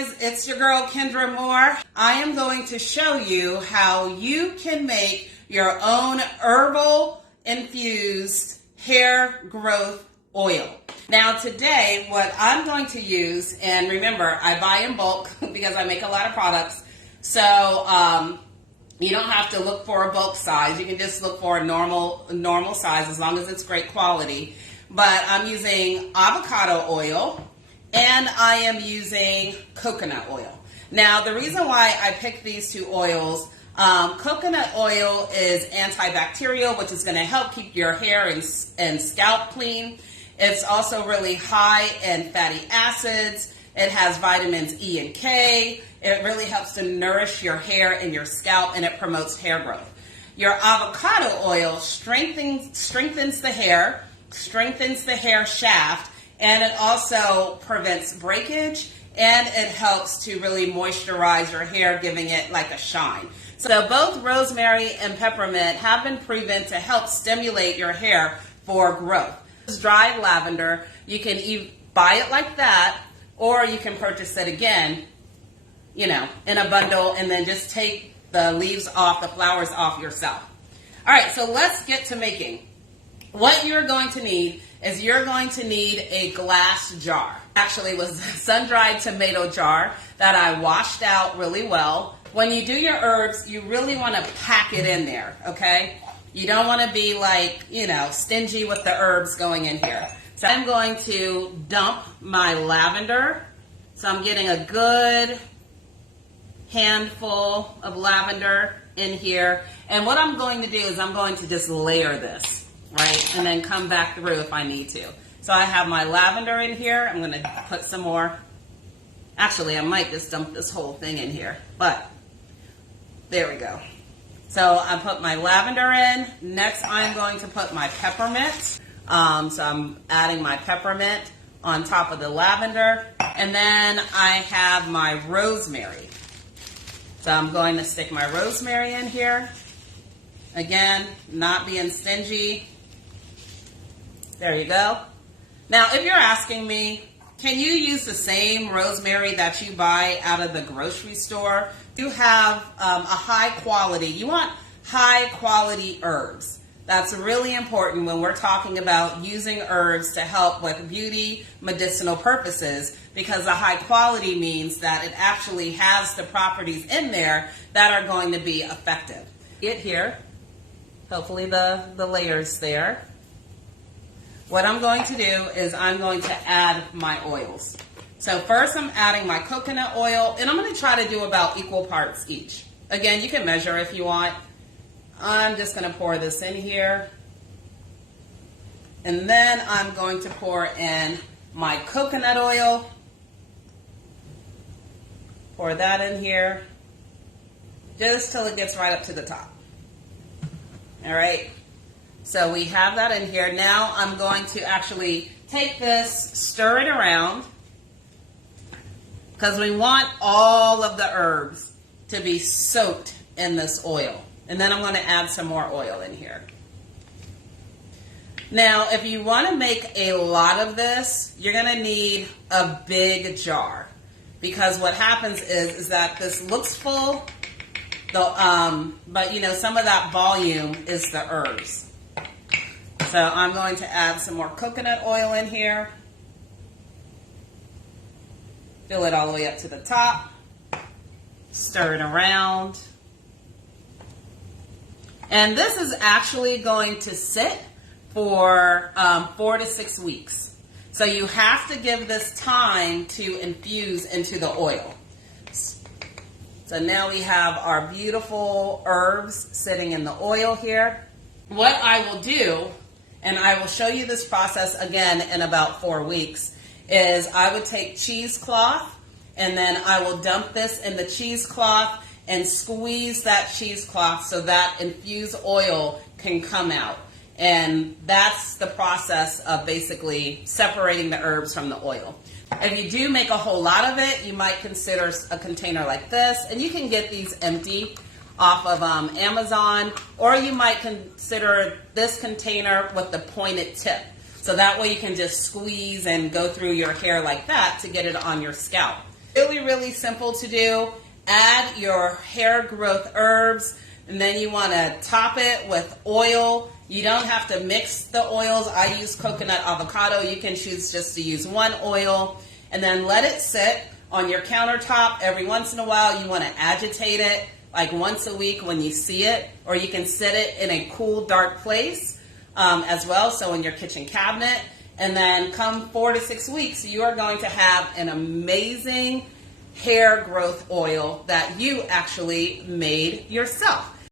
guys, it's your girl Kendra Moore. I am going to show you how you can make your own herbal infused hair growth oil. Now today what I'm going to use, and remember I buy in bulk because I make a lot of products, so you don't have to look for a bulk size. You can just look for a normal size as long as it's great quality. But I'm using avocado oil, and I am using coconut oil. Now, the reason why I picked these two oils, coconut oil is antibacterial, which is going to help keep your hair and scalp clean. It's also really high in fatty acids. It has vitamins E and K. It really helps to nourish your hair and your scalp, and it promotes hair growth. Your avocado oil strengthens the hair, strengthens the hair shaft, and it also prevents breakage, and it helps to really moisturize your hair, giving it like a shine. So both rosemary and peppermint have been proven to help stimulate your hair for growth. This is dried lavender. You can either buy it like that, or you can purchase it again, in a bundle, and then just take the leaves off, the flowers off yourself. All right, so let's get to making. What you're going to need is you're going to need a glass jar. Actually, it was a sun-dried tomato jar that I washed out really well. When you do your herbs, you really want to pack it in there, okay? You don't want to be like, stingy with the herbs going in here. So I'm going to dump my lavender. So I'm getting a good handful of lavender in here. And what I'm going to do is I'm going to just layer this. Right, and then come back through if I need to. So I have my lavender in here. I'm going to put some more. Actually, I might just dump this whole thing in here, but there we go. So I put my lavender in. Next, I'm going to put my peppermint. So I'm adding my peppermint on top of the lavender. And then I have my rosemary. So I'm going to stick my rosemary in here. Again, not being stingy. There you go. Now, if you're asking me, can you use the same rosemary that you buy out of the grocery store? You have a high quality. You want high quality herbs. That's really important when we're talking about using herbs to help with beauty, medicinal purposes, because the high quality means that it actually has the properties in there that are going to be effective. Get here. Hopefully the layer's there. What I'm going to do is I'm going to add my oils. So first I'm adding my coconut oil, and I'm going to try to do about equal parts each. Again, you can measure if you want. I'm just going to pour this in here. And then I'm going to pour in my coconut oil. Pour that in here, just till it gets right up to the top. All right, so we have that in here. Now I'm going to actually take this, stir it around, because we want all of the herbs to be soaked in this oil. And then I'm going to add some more oil in here. Now, if you want to make a lot of this, you're going to need a big jar, because what happens is that this looks full, but some of that volume is the herbs. So I'm going to add some more coconut oil in here. Fill it all the way up to the top. Stir it around. And this is actually going to sit for 4 to 6 weeks. So you have to give this time to infuse into the oil. So now we have our beautiful herbs sitting in the oil here. What I will do, and I will show you this process again in about 4 weeks, is I would take cheesecloth, and then I will dump this in the cheesecloth and squeeze that cheesecloth so that infused oil can come out. And that's the process of basically separating the herbs from the oil. If you do make a whole lot of it, you might consider a container like this, and you can get these empty off of Amazon, or you might consider this container with the pointed tip. So that way you can just squeeze and go through your hair like that to get it on your scalp. Really, really simple to do. Add your hair growth herbs, and then you want to top it with oil. You don't have to mix the oils. I use coconut avocado. You can choose just to use one oil, and then let it sit on your countertop. Every once in a while, you want to agitate it, like once a week when you see it, or you can sit it in a cool, dark place as well, so in your kitchen cabinet. And then come 4 to 6 weeks, you are going to have an amazing hair growth oil that you actually made yourself.